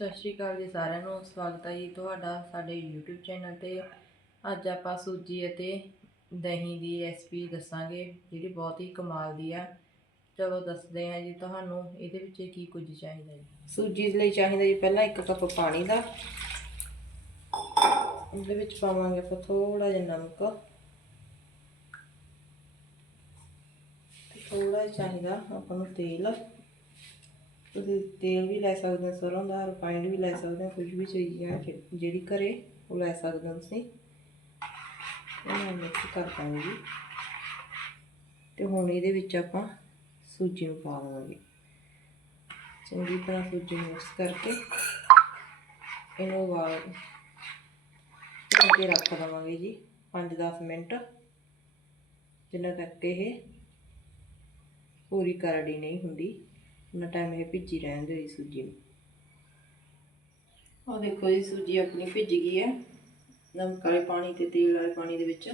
ਸਤਿ ਸ਼੍ਰੀ ਅਕਾਲ ਜੀ ਸਾਰਿਆਂ ਨੂੰ। ਸਵਾਗਤ ਹੈ ਜੀ ਤੁਹਾਡਾ ਸਾਡੇ YouTube ਚੈਨਲ ਤੇ। ਅੱਜ ਆਪਾਂ ਸੂਜੀ ਅਤੇ ਦਹੀਂ ਦੀ ਰੈਸਪੀ ਦੱਸਾਂਗੇ, ਜਿਹੜੀ ਬਹੁਤ ਹੀ ਕਮਾਲ ਦੀ ਆ। ਚਲੋ ਦੱਸਦੇ ਹਾਂ ਜੀ ਤੁਹਾਨੂੰ, ਇਹਦੇ ਵਿੱਚ ਕੀ ਕੁਝ ਚਾਹੀਦਾ ਜੀ? ਸੂਜੀ ਦੇ ਲਈ ਚਾਹੀਦਾ ਜੀ ਪਹਿਲਾਂ ਇੱਕ ਕੱਪ ਪਾਣੀ ਦਾ। ਇਹਦੇ ਵਿੱਚ ਪਾਵਾਂਗੇ ਆਪਾਂ ਥੋੜਾ ਜਿਹਾ ਨਮਕ। ਥੋੜਾ ਜਿਹਾ ਚਾਹੀਦਾ ਆਪਾਂ ਨੂੰ ਤੇਲ। ਤੁਸੀਂ ਤੇਲ ਵੀ ਲੈ ਸਕਦੇ ਹੋ ਸਰੋਂ ਦਾ ਰਿਫਾਈਨਡ ਵੀ ਲੈ ਸਕਦੇ ਹੋ ਕੁਝ ਵੀ ਚੀਜ਼ ਹੈ ਜਿਹੜੀ ਘਰੇ ਉਹ ਲੈ ਸਕਦੇ ਹੋ ਤੁਸੀਂ। ਇਹਨਾਂ ਮਿਕਸ ਕਰ ਪਾਵਾਂਗੇ ਤੇ ਹੁਣ ਇਹਦੇ ਵਿੱਚ ਆਪਾਂ ਸੂਜੀ ਨੂੰ ਪਾ ਦੇਵਾਂਗੇ। ਚੰਗੀ ਤਰ੍ਹਾਂ ਸੂਜੀ ਨੂੰ ਮਿਕਸ ਕਰਕੇ ਇਹਨੂੰ ਉਬਾਲ ਕੇ ਰੱਖ ਦੇਵਾਂਗੇ ਜੀ 5-10 ਮਿੰਟ। ਜਿੰਨਾ ਤੱਕ ਇਹ ਪੂਰੀ ਕਰੜੀ ਨਹੀਂ ਹੁੰਦੀ। ਉਹਨਾਂ ਟਾਈਮ ਇਹ ਭਿੱਜੀ ਰਹਿਣ ਦਿਓ ਜੀ ਸੂਜੀ ਨੂੰ। ਆਹ ਦੇਖੋ ਜੀ, ਸੂਜੀ ਆਪਣੀ ਭਿੱਜ ਗਈ ਹੈ। ਨਮਕ ਵਾਲੇ ਪਾਣੀ ਤੇ, ਤੇਲ ਵਾਲੇ ਪਾਣੀ ਦੇ ਵਿੱਚ।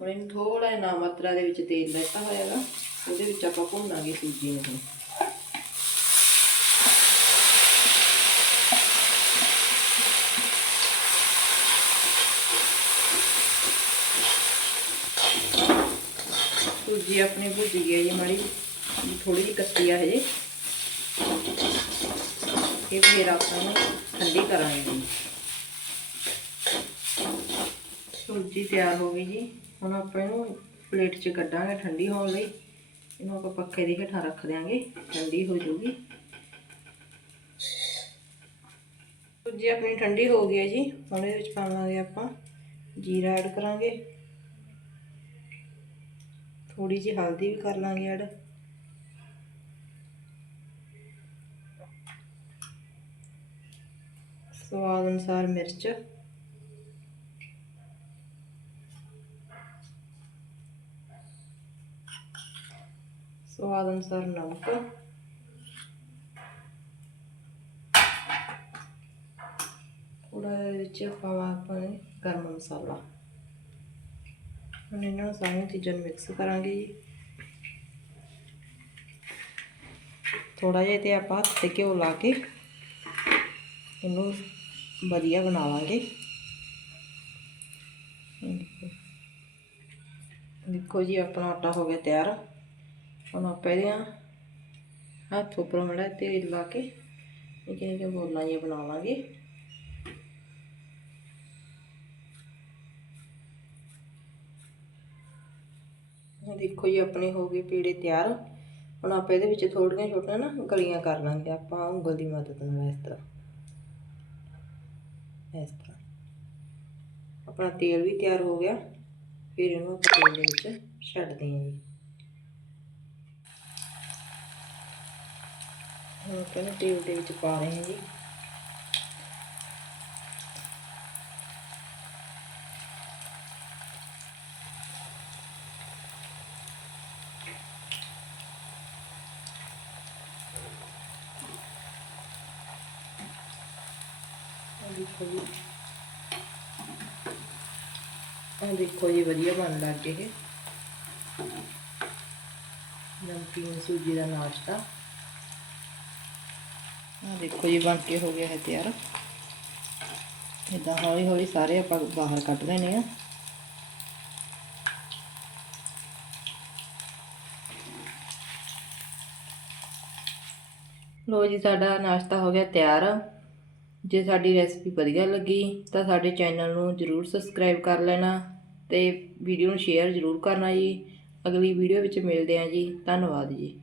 ਹੁਣ ਇਹਨੂੰ ਥੋੜਾ ਜਿਹਾ ਨਾ ਮਾਤਰਾ ਦੇ ਵਿੱਚ ਤੇਲ ਲੈਤਾ ਹੋਇਆ ਉਹਦੇ ਵਿੱਚ ਆਪਾਂ ਭੁੰਨਾਂਗੇ ਸੂਜੀ ਨੂੰ ਹੁਣ। ਸੂਜੀ ਆਪਣੀ ਭੁੱਜ ਗਈ ਹੈ ਜੀ ਮਾੜੀ। ਥੋੜੀ ਜਿਹੀ ਕੱਚੀ ਆ ਹਜੇ। ਇਹ ਫਿਰ ਆਪਾਂ ਨੂੰ ਠੰਡੀ ਕਰਾਂਗੇ ਜੀ। ਸੂਜੀ ਤਿਆਰ ਹੋ ਗਈ ਜੀ। ਹੁਣ ਆਪਾਂ ਇਹਨੂੰ ਪਲੇਟ 'ਚ ਕੱਢਾਂਗੇ ਠੰਡੀ ਹੋਣ ਲਈ। ਇਹਨੂੰ ਆਪਾਂ ਪੱਖੇ ਦੀ ਹੇਠਾਂ ਰੱਖ ਦਿਆਂਗੇ। ਠੰਡੀ ਹੋ ਜਾਊਗੀ। ਸੂਜੀ ਆਪਣੀ ਠੰਡੀ ਹੋ ਗਈ ਹੈ ਜੀ। ਹੁਣ ਇਹਦੇ ਵਿੱਚ ਪਾਵਾਂਗੇ ਆਪਾਂ ਜੀਰਾ ਐਡ ਕਰਾਂਗੇ। ਥੋੜੀ ਜਿਹੀ ਹਲਦੀ ਵੀ ਕਰ ਲਾਂਗੇ ਐਡ। ਸਵਾਦ ਅਨੁਸਾਰ ਮਿਰਚ। ਸਵਾਦ ਅਨੁਸਾਰ ਨਮਕ। ਥੋੜਾ ਵਿੱਚ ਪਾਵਾ ਆਪਾਂ ਗਰਮ ਮਸਾਲਾ। ਹੁਣ ਇਹਨਾਂ ਨੂੰ ਸਾਰੀਆਂ ਚੀਜ਼ਾਂ ਨੂੰ ਮਿਕਸ ਕਰਾਂਗੇ ਜੀ। ਥੋੜਾ ਜਿਹਾ ਤੇ ਆਪਾਂ ਹੱਥ ਤੇ ਘਿਓ ਲਾ ਕੇ ਇਹਨੂੰ ਵਧੀਆ ਬਣਾਵਾਂਗੇ ਦੇਖੋ ਜੀ, ਆਪਣਾ ਆਟਾ ਹੋ ਗਿਆ ਤਿਆਰ। ਹੁਣ ਆਪਾਂ ਇਹਦੀਆਂ ਹੱਥ ਉੱਪਰ ਮੜਾ ਤੇਲ ਲਾ ਕੇ ਨਿੱਕੇ ਨਿੱਕੇ ਬੋਲਾਂ ਜਿਹੀਆਂ ਬਣਾ ਲਾਂਗੇ। ਦੇਖੋ ਜੀ, ਆਪਣੇ ਹੋ ਗਏ ਪੀੜੇ ਤਿਆਰ। ਹੁਣ ਆਪਾਂ ਇਹਦੇ ਵਿੱਚ ਥੋੜੀਆਂ ਛੋਟੀਆਂ ਨਾ ਗਲੀਆਂ ਕਰ ਲਾਂਗੇ, ਆਪਾਂ ਉਂਗਲ ਦੀ ਮਦਦ ਨਾਲ ਇਸ ਤਰ੍ਹਾਂ। ਇਸ ਤਰ੍ਹਾਂ। ਆਪਣਾ ਤੇਲ ਵੀ ਤਿਆਰ ਹੋ ਗਿਆ, ਫਿਰ ਇਹਨੂੰ ਆਪਾਂ ਤੇਲ ਦੇ ਵਿੱਚ ਛੱਡਦੇ ਹਾਂ ਜੀ। ਹੁਣ ਕਹਿੰਦੇ ਤੇਲ ਦੇ ਵਿੱਚ ਪਾ ਰਹੇ ਹਾਂ ਜੀ। ਆਹ ਦੇਖੋ ਜੀ ਆਹ ਦੇਖੋ ਜੀ ਵਧੀਆ ਬਣ ਲੱਗ ਗਏ ਇਹ। ਨਮਕੀਨ ਸੂਜੀ ਦਾ ਨਾਸ਼ਤਾ। ਆਹ ਦੇਖੋ ਜੀ ਬਣ ਕੇ ਹੋ ਗਿਆ ਹੈ ਤਿਆਰ। ਇਦਾਂ ਹੌਲੀ ਹੌਲੀ ਸਾਰੇ ਆਪਾਂ ਬਾਹਰ ਕੱਢ ਲੈਣੇ ਆ। ਲੋ ਜੀ, ਸਾਡਾ ਨਾਸ਼ਤਾ ਹੋ ਗਿਆ ਤਿਆਰ। ਜੇ ਸਾਡੀ ਰੈਸਪੀ ਵਧੀਆ ਲੱਗੀ, ਤਾਂ ਸਾਡੇ ਚੈਨਲ ਨੂੰ ਜਰੂਰ ਸਬਸਕ੍ਰਾਈਬ ਕਰ ਲੈਣਾ ਤੇ ਵੀਡੀਓ ਨੂੰ ਸ਼ੇਅਰ ਜਰੂਰ ਕਰਨਾ ਜੀ। ਅਗਲੀ ਵੀਡੀਓ ਵਿੱਚ ਮਿਲਦੇ ਹਾਂ ਜੀ। ਧੰਨਵਾਦ ਜੀ।